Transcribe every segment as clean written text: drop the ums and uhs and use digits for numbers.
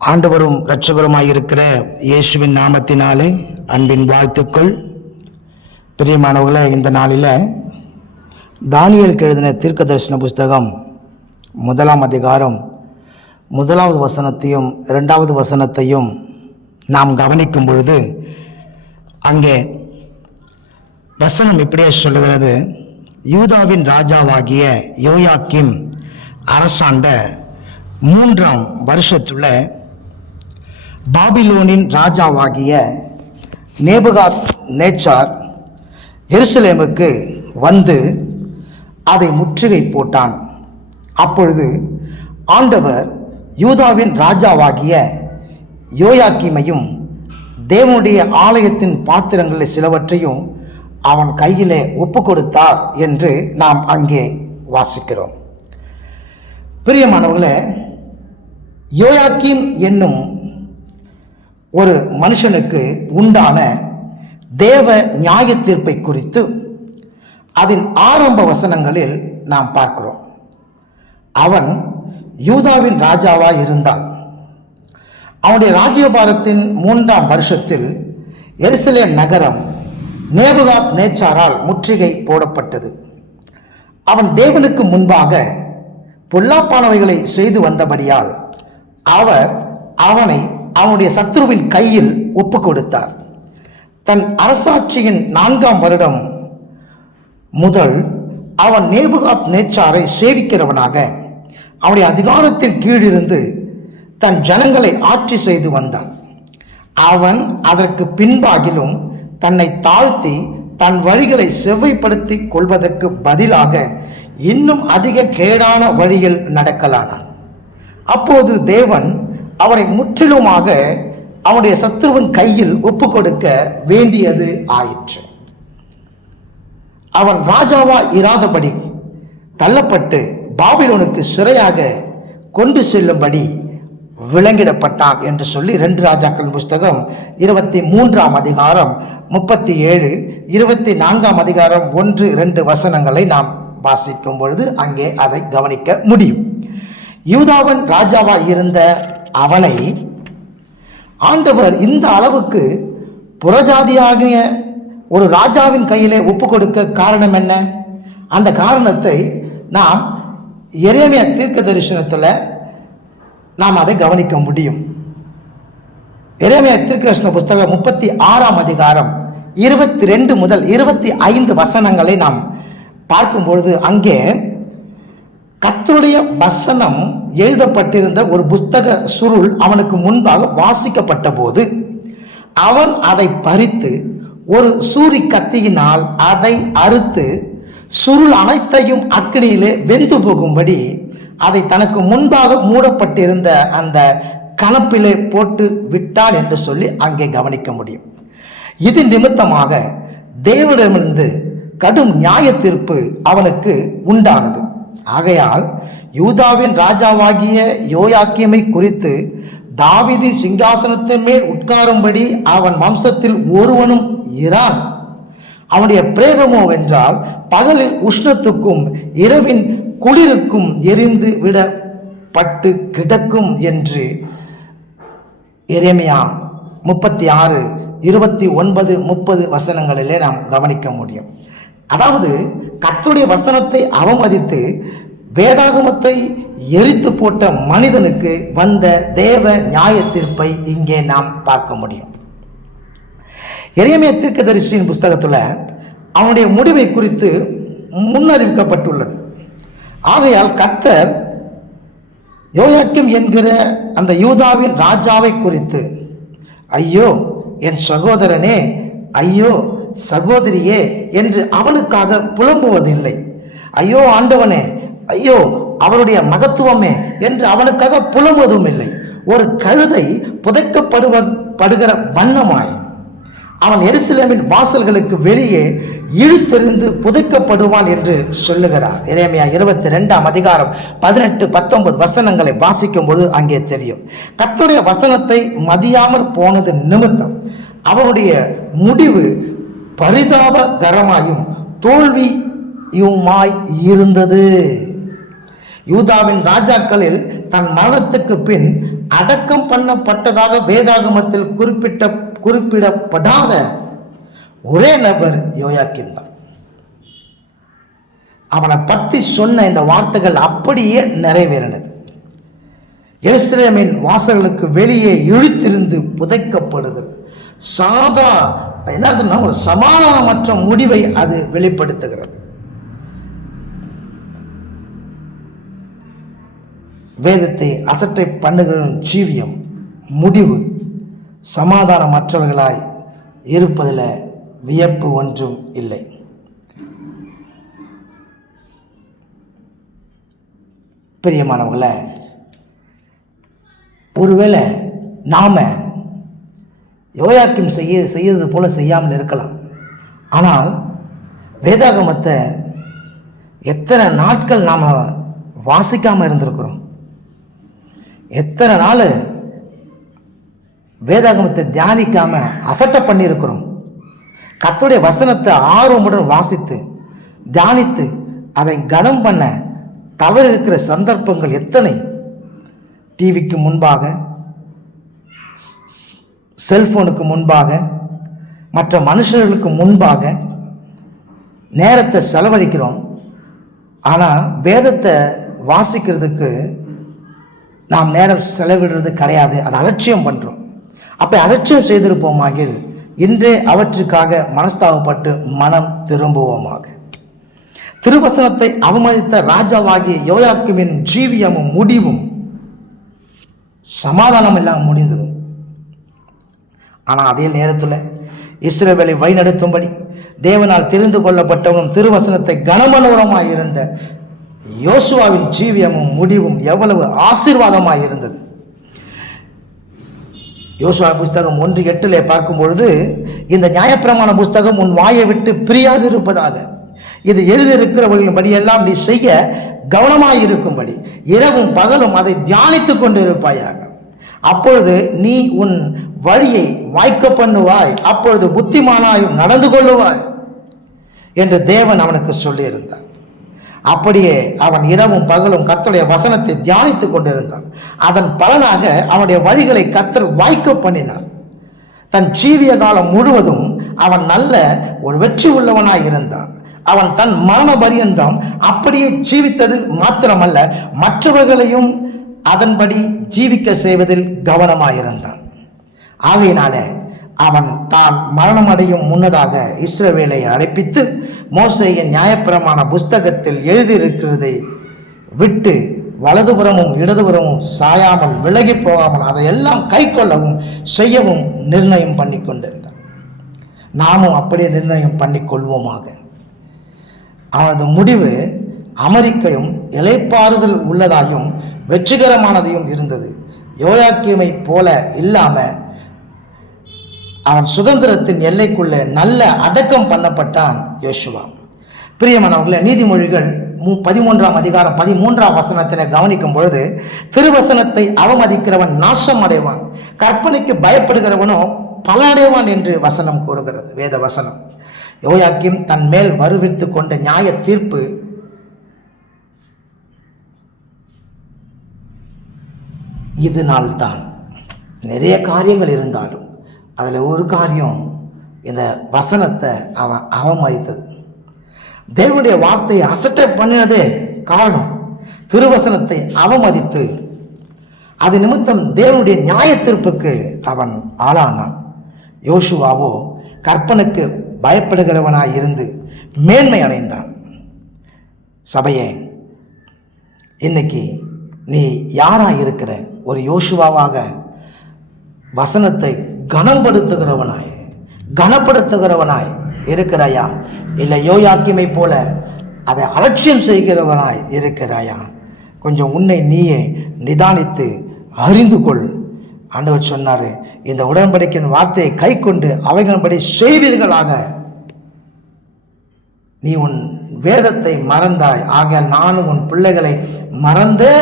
ஆண்டவரும் இரட்சகருமாயிருக்கிற இயேசுவின் நாமத்தினாலே அன்பின் வாழ்த்துக்கள். பிரியமானவர்களே, இந்த நாளில் தானியேலுக்கு எழுதின தீர்க்க தரிசன புஸ்தகம் 1 அதிகாரம் 1 வசனத்தையும் 2 வசனத்தையும் நாம் கவனிக்கும் பொழுது அங்கே வசனம் இப்படியே சொல்லுகிறது: யூதாவின் ராஜாவாகிய யோயாக்கீம் அரசாண்ட 3ஆம் வருஷத்துல பாபிலோனின் ராஜாவாகிய நேபுகாத்நேச்சார் எருசலேமுக்கு வந்து அதை முற்றுகை போட்டான். அப்பொழுது ஆண்டவர் யூதாவின் ராஜாவாகிய யோயாக்கீமையும் தேவனுடைய ஆலயத்தின் பாத்திரங்களில் சிலவற்றையும் அவன் கையிலே ஒப்பு கொடுத்தார் என்று நாம் அங்கே வாசிக்கிறோம். பிரியமானவர்களே, யோயாக்கீம் என்னும் ஒரு மனுஷனுக்கு உண்டான தேவ நியாய தீர்ப்பை குறித்து அதன் ஆரம்ப வசனங்களில் நாம் பார்க்கிறோம். அவன் யூதாவின் ராஜாவாய் இருந்தான். அவனுடைய ராஜ்யபாரத்தின் 3ஆம் வருஷத்தில் எருசலேம் நகரம் நேபுகாத்நேச்சாரால் முற்றுகை போடப்பட்டது. அவன் தேவனுக்கு முன்பாக பொல்லாப்பானவைகளை செய்து வந்தபடியால் அவர் அவனை அவனுடைய சத்துருவின் கையில் ஒப்பு கொடுத்தார். தன் அரசாட்சியின் 4ஆம் வருடம் முதல் அவன் நேபுகாத்நேச்சாரை சேவிக்கிறவனாக அவனுடைய அதிகாரத்தின் கீழிருந்து தன் ஜனங்களை ஆட்சி செய்து வந்தான். அவன் அதற்கு பின்பாகிலும் தன்னை தாழ்த்தி தன் வழிகளை செவ்வைப்படுத்தி கொள்வதற்கு பதிலாக இன்னும் அதிக கேடான வழியில் நடக்கலானான். அப்போது தேவன் அவனை முற்றிலுமாக அவனுடைய சத்துருவின் கையில் ஒப்பு கொடுக்க வேண்டியது ஆயிற்று. அவன் ராஜாவா இராதபடி தள்ளப்பட்டு பாபிலோனுக்கு சிறையாக கொண்டு செல்லும்படி விலங்கிடப்பட்டான் என்று சொல்லி 2 ராஜாக்கள் புஸ்தகம் 23ஆம் அதிகாரம் 37, 24ஆம் அதிகாரம் 1-2 வசனங்களை நாம் வாசிக்கும் பொழுது அங்கே அதை கவனிக்க முடியும். யூதாவின் ராஜாவாய் இருந்த அவனை ஆண்டவர் இந்த அளவுக்கு புறஜாதியாகிய ஒரு ராஜாவின் கையிலே ஒப்பு கொடுக்க காரணம் என்ன? அந்த காரணத்தை நாம் எரேமியா தீர்க்க தரிசனத்தில் நாம் அதை கவனிக்க முடியும். எரேமியா தீர்க்க தரிசன புஸ்தகம் 36ஆம் அதிகாரம் 22 முதல் 25 வசனங்களை நாம் பார்க்கும் பொழுது அங்கே கர்த்தருடைய வசனம் எழுதப்பட்டிருந்த ஒரு புஸ்தக சுருள் அவனுக்கு முன்பாக வாசிக்கப்பட்ட போது அவன் அதை பறித்து ஒரு சூரி கத்தியினால் அதை அறுத்து சுருள் அனைத்தையும் அக்கினியிலே வெந்து போகும்படி அதை தனக்கு முன்பாக மூடப்பட்டிருந்த அந்த கணப்பிலே போட்டு விட்டான் என்று சொல்லி அங்கே கவனிக்க முடியும். இது நிமித்தமாக தேவனிடமிருந்து கடும் நியாய தீர்ப்பு அவனுக்கு உண்டானது. ஆகையால் யூதாவின் ராஜாவாகிய யோயாக்கீமை குறித்து தாவீதின் சிங்காசனத்தின் மேல் உட்காரும்படி அவன் வம்சத்தில் ஒருவனும் இரான். அவனுடைய பிரேதமோ வென்றால் பகலில் உஷ்ணத்துக்கும் இரவின் குளிருக்கும் எரிந்து விடப்பட்டு கிடக்கும் என்று எரேமியா 36, 29, 30 வசனங்களிலே நாம் கவனிக்க முடியும். அதாவது கர்த்தருடைய வசனத்தை அவமதித்து வேதாகமத்தை எரித்து போட்ட மனிதனுக்கு வந்த தேவ நியாய தீர்ப்பை இங்கே நாம் பார்க்க முடியும். எரேமியா தீர்க்கதரிசியின் புஸ்தகத்தில் அவனுடைய முடிவை குறித்து முன்னறிவிக்கப்பட்டுள்ளது. ஆகையால் கர்த்தர் யோயாக்கீம் என்கிற அந்த யூதாவின் ராஜாவை குறித்து, ஐயோ என் சகோதரனே, ஐயோ சகோதரியே என்று அவனுக்காக புலம்புவதில்லை. ஐயோ ஆண்டவனே, ஐயோ அவருடைய மகத்துவமே என்று அவனுக்காக புலம்புவதும் இல்லை. ஒரு கழுதை புதைக்கப்படுகிற வண்ணமாய் அவன் எருசலேமின் வாசல்களுக்கு வெளியே இழுத்தெறிந்து புதைக்கப்படுவான் என்று சொல்லுகிறார். எரேமியா 22ஆம் அதிகாரம் 18, 19 வசனங்களை வாசிக்கும் பொழுது அங்கே தெரியும். கர்த்தருடைய வசனத்தை மதியாமற் போனது நிமித்தம் அவனுடைய முடிவு பரிதாபகரமாயும் தோல்வியுமாய் இருந்தது. யூதாவின் ராஜாக்களில் தன் மரணத்துக்கு பின் அடக்கம் பண்ணப்பட்டதாக வேதாகமத்தில் குறிப்பிடப்படாத ஒரே நபர் யோயாக்கீம் தான். அவனை பற்றி சொன்ன இந்த வார்த்தைகள் அப்படியே நிறைவேறினது. எருசலேமின் வாசல்களுக்கு வெளியே இழுத்திருந்து புதைக்கப்படுதல் என்ன ஒரு சமாதானமற்ற முடிவை அது வெளிப்படுத்துகிறது. வேதத்தை அசட்டை பண்ணுகிற ஜீவியம் முடிவு சமாதானமற்றவர்களாய் இருப்பதில் வியப்பு ஒன்றும் இல்லை. பிரியமானவர்களே, ஒருவேளை நாம் யோயாக்கீம் செய்யறது போல செய்யாமல் இருக்கலாம். ஆனால் வேதாகமத்தை எத்தனை நாட்கள் நாம் வாசிக்காமல் இருந்திருக்கிறோம். எத்தனை நாள் வேதாகமத்தை தியானிக்காமல் அசட்டை பண்ணியிருக்கிறோம். கர்த்தருடைய வசனத்தை ஆர்வமுடன் வாசித்து தியானித்து அதை கனம் பண்ண தவறு இருக்கிற சந்தர்ப்பங்கள் எத்தனை. டிவிக்கு முன்பாக, செல்போனுக்கு முன்பாக, மற்ற மனுஷர்களுக்கு முன்பாக நேரத்தை செலவழிக்கிறோம். ஆனால் வேதத்தை வாசிக்கிறதுக்கு நாம் நேரம் செலவிடுறது கிடையாது. அதை அலட்சியம் பண்ணுறோம். அப்போ அலட்சியம் செய்திருப்போமாகில் இன்றே அவற்றுக்காக மனஸ்தாபப்பட்டு மனம் திரும்புவோமாக. திருவசனத்தை அவமதித்த ராஜாவாகிய யோயாக்கீமின் ஜீவியமும் முடிவும் சமாதானம் இல்லாமல் முடிந்தது. ஆனால் அதே நேரத்தில் இஸ்ரவேலை வழிநடத்தும்படி தேவனால் தெரிந்து கொள்ளப்பட்டவனும் திருவசனத்தை கனமனோரமாய் இருந்த யோசுவாவின் ஜீவியமும் முடிவும் எவ்வளவு ஆசீர்வாதமாய் இருந்தது. யோசுவா புஸ்தகம் 1:8 பார்க்கும் பொழுது, இந்த நியாயப்பிரமாண புஸ்தகம் உன் வாயை விட்டு பிரியாது இருப்பதாக, இது எழுதியிருக்கிறவர்களின் படியெல்லாம் நீ செய்ய கவனமாயிருக்கும்படி இரவும் பகலும் அதை தியானித்துக் கொண்டு இருப்பாயாக. அப்பொழுது நீ உன் வழியை வாய்க்க பண்ணுவாய், அப்பொழுது புத்திமானாயும் நடந்து கொள்ளுவாய் என்று தேவன் அவனுக்கு சொல்லியிருந்தார். அப்படியே அவன் இரவும் பகலும் கர்த்தருடைய வசனத்தை தியானித்துக் கொண்டிருந்தான். அதன் பலனாக அவனுடைய வழிகளை கர்த்தர் வாய்க்க பண்ணினான். தன் ஜீவிய காலம் முழுவதும் அவன் நல்ல ஒரு வெற்றி உள்ளவனாய் இருந்தான். அவன் தன் மரண பரியந்தம் அப்படியே ஜீவித்தது மாத்திரமல்ல, மற்றவர்களையும் அதன்படி ஜீவிக்க செய்வதில் கவனமாயிருந்தான். ஆகையினாலே அவன் தான் மரணமடையும் முன்னதாக இஸ்ரவேலை அழைப்பித்து மோசேயின் நியாயப்பிரமாண புஸ்தகத்தில் எழுதியிருக்கிறதை விட்டு வலதுபுறமும் இடதுபுறமும் சாயாமல் விலகி போகாமல் அதையெல்லாம் கை கொள்ளவும் செய்யவும் நிர்ணயம் பண்ணி கொண்டிருந்தான். நாமும் அப்படியே நிர்ணயம் பண்ணி கொள்வோமாக. அவனது முடிவு அமெரிக்கையும் இளைப்பாறுதல் உள்ளதாயும் வெற்றிகரமானதையும் இருந்தது. யோயாக்கீமை போல இல்லாமல் அவன் சுதந்திரத்தின் எல்லைக்குள்ளே நல்ல அடக்கம் பண்ணப்பட்டான் யோசுவா. பிரியமானவர்களே, நீதிமொழிகள் 13ஆம் அதிகாரம் 13ஆம் வசனத்தில் கவனிக்கும் பொழுது, திருவசனத்தை அவமதிக்கிறவன் நாசம் அடைவான், கற்பனைக்கு பயப்படுகிறவனோ பலனடைவான் என்று வசனம் கூறுகிறது, வேத வசனம். யோயாக்கீம் தன் மேல் வருவித்து கொண்ட நியாய தீர்ப்பு இதனால்தான். நிறைய காரியங்கள் இருந்தாலும் அதில் ஒரு காரியம் இந்த வசனத்தை அவன் அவமதித்தது. தேவனுடைய வார்த்தையை அசட்டை பண்ணினதே காரணம். திருவசனத்தை அவமதித்து அது நிமித்தம் தேவனுடைய நியாய தீர்ப்புக்கு அவன் ஆளானான். யோசுவாவோ கற்பனுக்கு பயப்படுகிறவனாய் இருந்து மேன்மை அடைந்தான். சபையே, இன்னைக்கு நீ யாராக இருக்கிற? ஒரு யோசுவாவாக வசனத்தை கனப்படுத்துகிறவனாய் இருக்கிறாயா? இல்லை யோயாக்கீமை போல அதை அலட்சியம் செய்கிறவனாய் இருக்கிறாயா? கொஞ்சம் உன்னை நீயே நிதானித்து அறிந்து கொள். ஆண்டவர் சொன்னார், இந்த உடன்படிக்கையின் வார்த்தையை கை கொண்டு அவைகளின்படி செய்வீர்களாக. நீ உன் வேதத்தை மறந்தாய், ஆகையால் நானும் உன் பிள்ளைகளை மறந்தே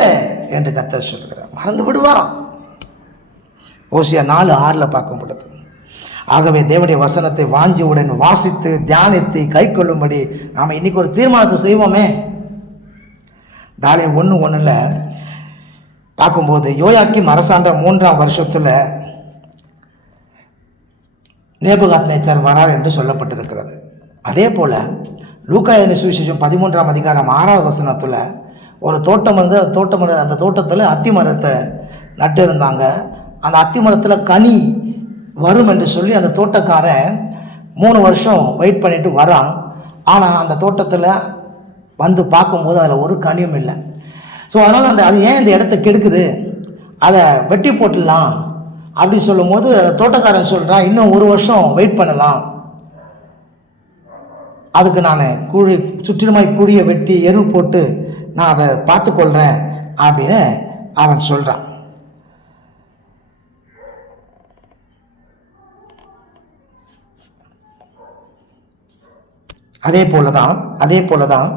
என்று கர்த்தர் சொல்கிறார். மறந்து விடுவாராம். ஓசியா 4:6 பார்க்கும் பொழுது. ஆகவே தேவனுடைய வசனத்தை வாஞ்சியுடன் வாசித்து தியானித்து கை கொள்ளும்படி நாம் இன்னைக்கு ஒரு தீர்மானத்தை செய்வோமே. தாலே 1:1 பார்க்கும்போது யோயாக்கீம் அரசாண்ட 3ஆம் வருஷத்தில் நேபுகாத்நேச்சர் வரார் என்று சொல்லப்பட்டிருக்கிறது. அதே போல் லூக்கா எழுதின சுவிசேஷம் 13ஆம் அதிகாரம் 6வது வசனத்தில் ஒரு தோட்டம் இருந்து அந்த தோட்டத்தில் அத்தி மரத்தை நட்டு இருந்தாங்க. அந்த அத்தி மரத்தில் கனி வரும் என்று சொல்லி அந்த தோட்டக்காரன் 3 வருஷம் வெயிட் பண்ணிட்டு வரான். ஆனால் அந்த தோட்டத்தில் வந்து பார்க்கும்போது அதில் ஒரு கனியும் இல்லை. ஸோ அதனால் அது ஏன் இந்த இடத்த கெடுக்குது, அதை வெட்டி போட்டுடலாம் அப்படின்னு சொல்லும்போது தோட்டக்காரன் சொல்கிறான், இன்னும் 1 வருஷம் வெயிட் பண்ணலாம், அதுக்கு நான் சுற்றிலுமாய் குழியை வெட்டி எரு போட்டு நான் அதை பார்த்துக்கொள்கிறேன் அப்படின்னு அவன் சொல்கிறான். அதே போல தான்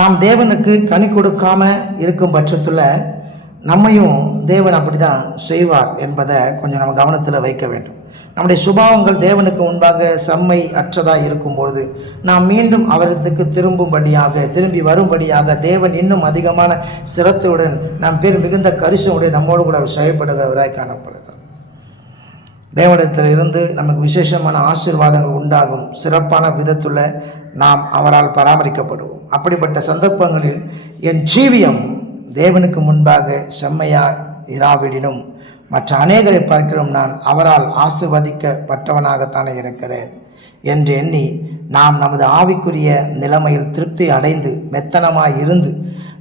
நாம் தேவனுக்கு கனி கொடுக்காம இருக்கும் பட்சத்தில் நம்மையும் தேவன் அப்படி தான் செய்வார் என்பதை கொஞ்சம் நம்ம கவனத்தில் வைக்க வேண்டும். நம்முடைய சுபாவங்கள் தேவனுக்கு முன்பாக செம்மை அற்றதாக இருக்கும்பொழுது நாம் மீண்டும் அவரத்துக்கு திரும்பி வரும்படியாக தேவன் இன்னும் அதிகமான சிரத்துடன் நம் பேர் மிகுந்த கரிசனுடன் நம்மோடு கூட செயல்படுகிறவராய் காணப்படுகிறார். தேவனிடத்தில் இருந்து நமக்கு விசேஷமான ஆசீர்வாதங்கள் உண்டாகும். சிறப்பான விதத்தில் நாம் அவரால் பராமரிக்கப்படுவோம். அப்படிப்பட்ட சந்தர்ப்பங்களில் என் ஜீவியம் தேவனுக்கு முன்பாக செம்மையாக இராவிடினும் மற்ற அநேகரை பார்க்கிறோம் நான் அவரால் ஆசீர்வதிக்கப்பட்டவனாகத்தானே இருக்கிறேன் என்று எண்ணி நாம் நமது ஆவிக்குரிய நிலைமையில் திருப்தி அடைந்து மெத்தனமாய் இருந்து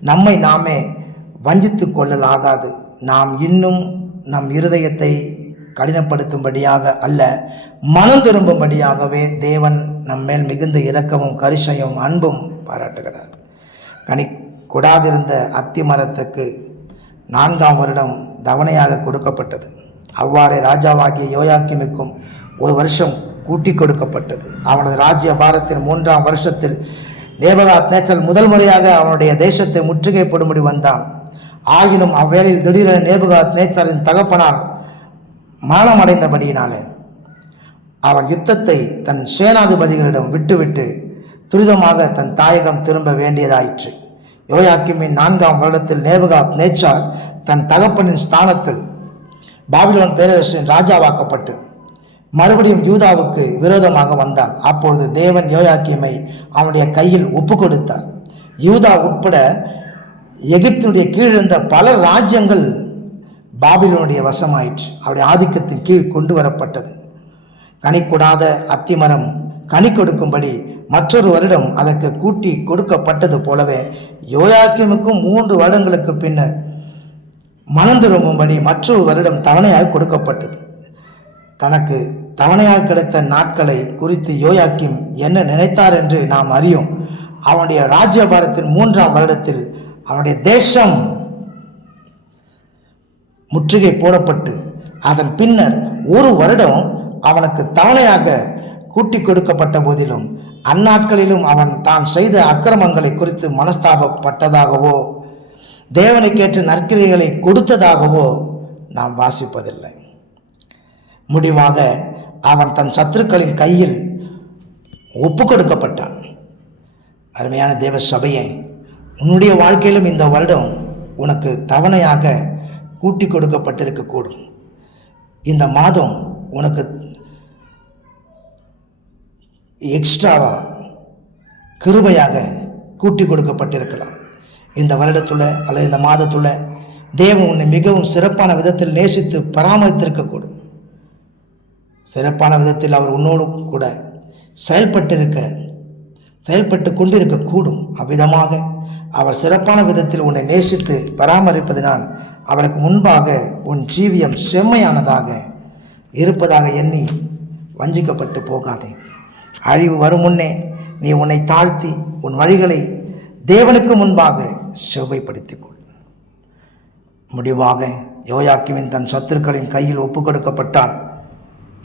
நம்மை நாமே வஞ்சித்து கொள்ளலாகாது. நாம் இன்னும் நம் இருதயத்தை கடினப்படுத்தும்படியாக அல்ல, மனம் திரும்பும்படியாகவே தேவன் நம்மேல் மிகுந்த இரக்கமும் கரிசையும் அன்பும் பாராட்டுகிறார். கனி கொடாதிருந்த அத்தி மரத்துக்கு 4ஆம் வருடம் தவணையாக கொடுக்கப்பட்டது. அவ்வாறே ராஜாவாகிய யோயாக்கீமுக்கும் 1 வருஷம் கூட்டி கொடுக்கப்பட்டது. அவனது ராஜ்ய பாரத்தின் 3ஆம் வருஷத்தில் நேபுகாத்நேச்சர் முதல் முறையாக அவனுடைய தேசத்தை முற்றுகைப்படும்படி வந்தான். ஆயினும் அவ்வேளையில் திடீரென நேபுகாத்நேச்சரின் தகப்பனார் மரணம் அடைந்தபடியினாலே அவன் யுத்தத்தை தன் சேனாதிபதிகளிடம் விட்டுவிட்டு துரிதமாக தன் தாயகம் திரும்ப வேண்டியதாயிற்று. யோயாக்கீமின் 4ஆம் வருடத்தில் நேபுகாத்நேச்சார் தன் தகப்பனின் ஸ்தானத்தில் பாபிலோன் பேரரசின் ராஜாவாக்கப்பட்டு மறுபடியும் யூதாவுக்கு விரோதமாக வந்தான். அப்பொழுது தேவன் யோயாக்கீமை அவனுடைய கையில் ஒப்பு கொடுத்தார். யூதா உட்பட எகிப்தினுடைய கீழ் இருந்த பல ராஜ்யங்கள் பாபிலோனுடைய வசமாயிற்று. அவருடைய ஆதிக்கத்தின் கீழ் கொண்டு வரப்பட்டது. கனி கொடாத அத்திமரம் கனி கொடுக்கும்படி மற்றொரு வருடம் அதற்கு கூட்டி கொடுக்கப்பட்டது போலவே யோயாக்கீமுக்கும் 3 வருடங்களுக்கு பின்னர் மனம் திரும்பும்படி மற்றொரு வருடம் தவணையாக கொடுக்கப்பட்டது. தனக்கு தவணையாக கிடைத்த நாட்களை குறித்து யோயாக்கீம் என்ன நினைத்தார் என்று நாம் அறியோம். அவனுடைய ராஜ்யபாரத்தின் 3ஆம் வருடத்தில் அவனுடைய தேசம் முற்றுகை போடப்பட்டு அதன் பின்னர் 1 வருடம் அவனுக்கு தவணையாக கூட்டி கொடுக்கப்பட்ட போதிலும் அந்நாட்களிலும் அவன் தான் செய்த அக்கிரமங்களை குறித்து மனஸ்தாபப்பட்டதாகவோ தேவனுக்கேற்ற நற்கிரைகளை கொடுத்ததாகவோ நாம் வாசிப்பதில்லை. முடிவாக அவன் தன் சத்துருக்களின் கையில் ஒப்பு கொடுக்கப்பட்டான். அருமையான தேவ சபையே, உன்னுடைய வாழ்க்கையிலும் இந்த வருடம் உனக்கு தவணையாக கூட்டி கொடுக்கப்பட்டிருக்கக்கூடும். இந்த மாதம் உனக்கு எக்ஸ்ட்ராவா கிருபையாக கூட்டி கொடுக்கப்பட்டிருக்கலாம். இந்த வருடத்துல அல்லது இந்த மாதத்துல தேவன் உன்னை மிகவும் சிறப்பான விதத்தில் நேசித்து பராமரித்திருக்கக்கூடும். சிறப்பான விதத்தில் அவர் உன்னோடு கூட செயல்பட்டு கொண்டிருக்கக்கூடும். அவ்விதமாக அவர் சிறப்பான விதத்தில் உன்னை நேசித்து பராமரிப்பதனால் அவருக்கு முன்பாக உன் ஜீவியம் செம்மையானதாக இருப்பதாக எண்ணி வஞ்சிக்கப்பட்டு போகாதே. அழிவு வரும் முன்னே நீ உன்னை தாழ்த்தி உன் வழிகளை தேவனுக்கு முன்பாக செவ்வைப்படுத்திக்கொள். முடிவாக யோயாக்கீமின் தன் சத்துருக்களின் கையில் ஒப்பு கொடுக்கப்பட்டான்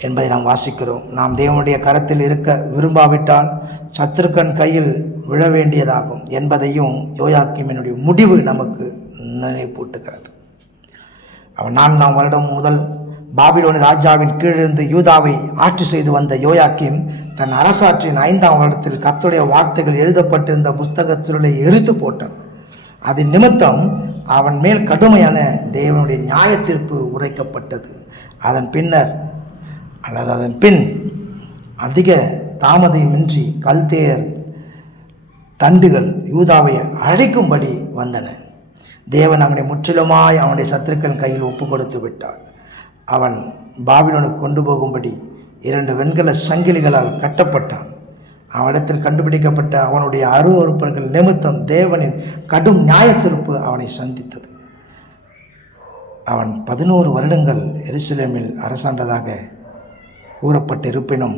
என்பதை நாம் வாசிக்கிறோம். நாம் தேவனுடைய கரத்தில் இருக்க விரும்பாவிட்டால் சத்துருக்கன் கையில் விழ வேண்டியதாகும் என்பதையும் யோயாக்கீமினுடைய முடிவு நமக்கு நினைப்பூட்டுகிறது. அவன் 4ஆம் வருடம் முதல் பாபிலோன் ராஜாவின் கீழிருந்து யூதாவை ஆட்சி செய்து வந்த யோயாக்கீம் தன் அரசாட்சியின் 5ஆம் வருடத்தில் கர்த்தருடைய வார்த்தைகள் எழுதப்பட்டிருந்த புஸ்தக சுருளை எரித்து போட்டான். அதன் நிமித்தம் அவன் மேல் கடுமையான தேவனுடைய நியாய தீர்ப்பு உரைக்கப்பட்டது. அதன் பின் அதிக தாமதமின்றி கல்தேயர் தண்டுகள் யூதாவை அழைக்கும்படி வந்தன. தேவன் அவனை முற்றிலுமாய் அவனுடைய சத்துருக்களின் கையில் ஒப்பு கொடுத்து விட்டார். அவன் பாபிலோனுக்கு கொண்டு போகும்படி 2 வெண்கல சங்கிலிகளால் கட்டப்பட்டான். அவனிடத்தில் கண்டுபிடிக்கப்பட்ட அவனுடைய அருவருப்பர்கள் நிமித்தம் தேவனின் கடும் நியாய தீர்ப்பு அவனை சந்தித்தது. அவன் 11 வருடங்கள் எருசலேமில் அரசாண்டதாக கூறப்பட்டிருப்பினும்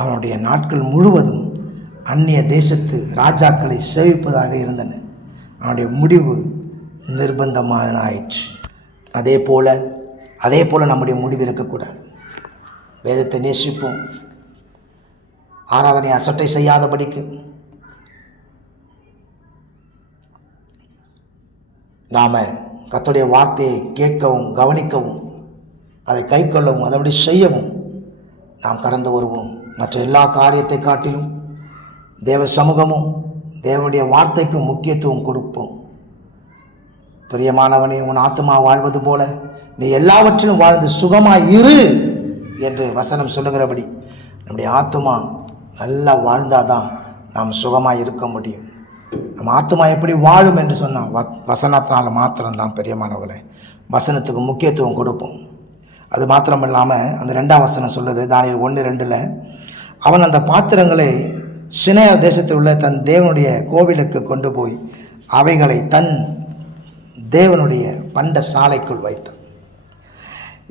அவனுடைய நாட்கள் முழுவதும் அந்நிய தேசத்து ராஜாக்களை சேவிப்பதாக இருந்தன. அவனுடைய முடிவு நிர்பந்தமாக ஆயிற்று. அதே போல நம்முடைய முடிவு இருக்கக்கூடாது. வேதத்தை நேசிப்போம், ஆராதனை அசட்டை செய்யாதபடிக்கு நாம் கர்த்தருடைய வார்த்தையை கேட்கவும் கவனிக்கவும் அதை கைக்கொள்ளவும் அதபடி செய்யவும் நாம் கடந்து வருவோம். மற்ற எல்லா காரியத்தை காட்டிலும் தேவ சமூகமும் தேவனுடைய வார்த்தைக்கும் முக்கியத்துவம் கொடுப்போம். பிரியமானவனே, உன் ஆத்துமா வாழ்வது போல நீ எல்லாவற்றிலும் வாழ்ந்து சுகமாய் இரு என்று வசனம் சொல்லுகிறபடி நம்முடைய ஆத்துமா நல்லா வாழ்ந்தாதான் நாம் சுகமாக இருக்க முடியும். நம்ம ஆத்துமா எப்படி வாழும் என்று சொன்னால் வசனத்தினால் மாத்திரம்தான். பிரியமானவர்களே, வசனத்துக்கு முக்கியத்துவம் கொடுப்போம். அது மாத்திரம் இல்லாமல் அந்த 2ஆம் வசனம் சொல்லுது, தானியேல் 1:2, அவன் அந்த பாத்திரங்களை சினேயா தேசத்தில் உள்ள தன் தேவனுடைய கோவிலுக்கு கொண்டு போய் அவைகளை தன் தேவனுடைய பண்ட சாலைக்குள் வைத்தான்.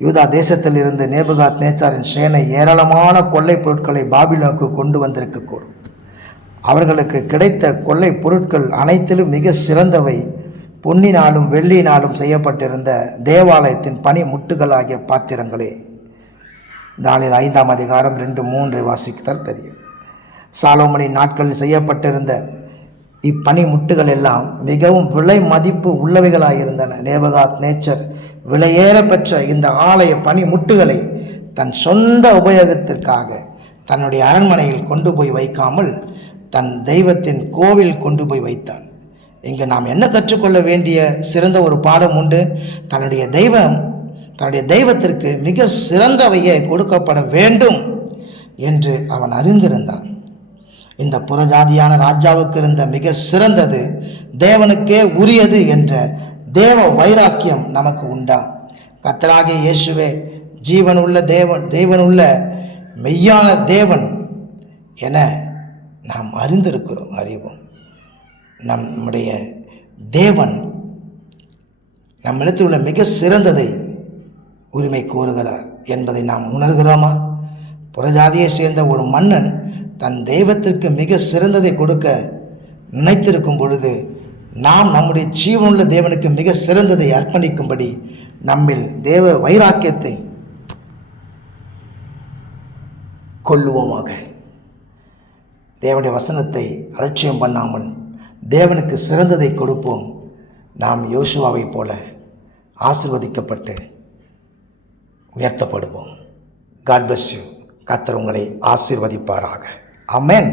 யூதா தேசத்தில் இருந்து நேபுகாத் நேச்சாரின் சேனை ஏராளமான கொள்ளை பொருட்களை பாபிலோனுக்கு கொண்டு வந்திருக்கக்கூடும். அவர்களுக்கு கிடைத்த கொள்ளை பொருட்கள் அனைத்திலும் மிக சிறந்தவை பொன்னினாலும் வெள்ளியினாலும் செய்யப்பட்டிருந்த தேவாலயத்தின் பனி முட்டுகளாகிய பாத்திரங்களே. தானியேல் 5ஆம் அதிகாரம் 2-3 வாசித்தால் தெரியும். சாலோமோனின் நாட்களில் செய்யப்பட்டிருந்த இப்பனி முட்டுகள் எல்லாம் மிகவும் விலை மதிப்பு உள்ளவைகளாயிருந்தன. நேபுகாத் நேச்சர் விலையேற பெற்ற இந்த ஆலய பனி முட்டுகளை தன் சொந்த உபயோகத்திற்காக தன்னுடைய அரண்மனையில் கொண்டு போய் வைக்காமல் தன் தெய்வத்தின் கோவில் கொண்டு போய் வைத்தான். இங்கு நாம் என்ன கற்றுக்கொள்ள வேண்டிய சிறந்த ஒரு பாடம் உண்டு. தன்னுடைய தெய்வத்திற்கு மிக சிறந்தவையே கொடுக்கப்பட வேண்டும் என்று அவன் அறிந்திருந்தான். இந்த புறஜாதியான ராஜாவுக்கு இருந்த மிக சிறந்தது தேவனுக்கே உரியது என்ற தேவ வைராக்கியம் நமக்கு உண்டா? கர்த்தராகிய இயேசுவே ஜீவனுள்ள மெய்யான தேவன் என நாம் அறிவோம். நம்முடைய தேவன் நம்மிடத்தில் உள்ள மிக சிறந்ததை உரிமை கோருகிறார் என்பதை நாம் உணர்கிறோமா? புறஜாதியை சேர்ந்த ஒரு மன்னன் தன் தெய்வத்திற்கு மிக சிறந்ததை கொடுக்க நினைத்திருக்கும் பொழுது நாம் நம்முடைய ஜீவனுள்ள தேவனுக்கு மிக சிறந்ததை அர்ப்பணிக்கும்படி நம்மில் தேவ வைராக்கியத்தை கொள்ளுவோமாக. தேவனுடைய வசனத்தை அலட்சியம் பண்ணாமல் தேவனுக்கு சிறந்ததை கொடுப்போம். நாம் யோசுவாவை போல ஆசீர்வதிக்கப்பட்டு உயர்த்தப்படுவோம். God bless you. கர்த்தர் உங்களை ஆசீர்வதிப்பாராக. ஆமென்.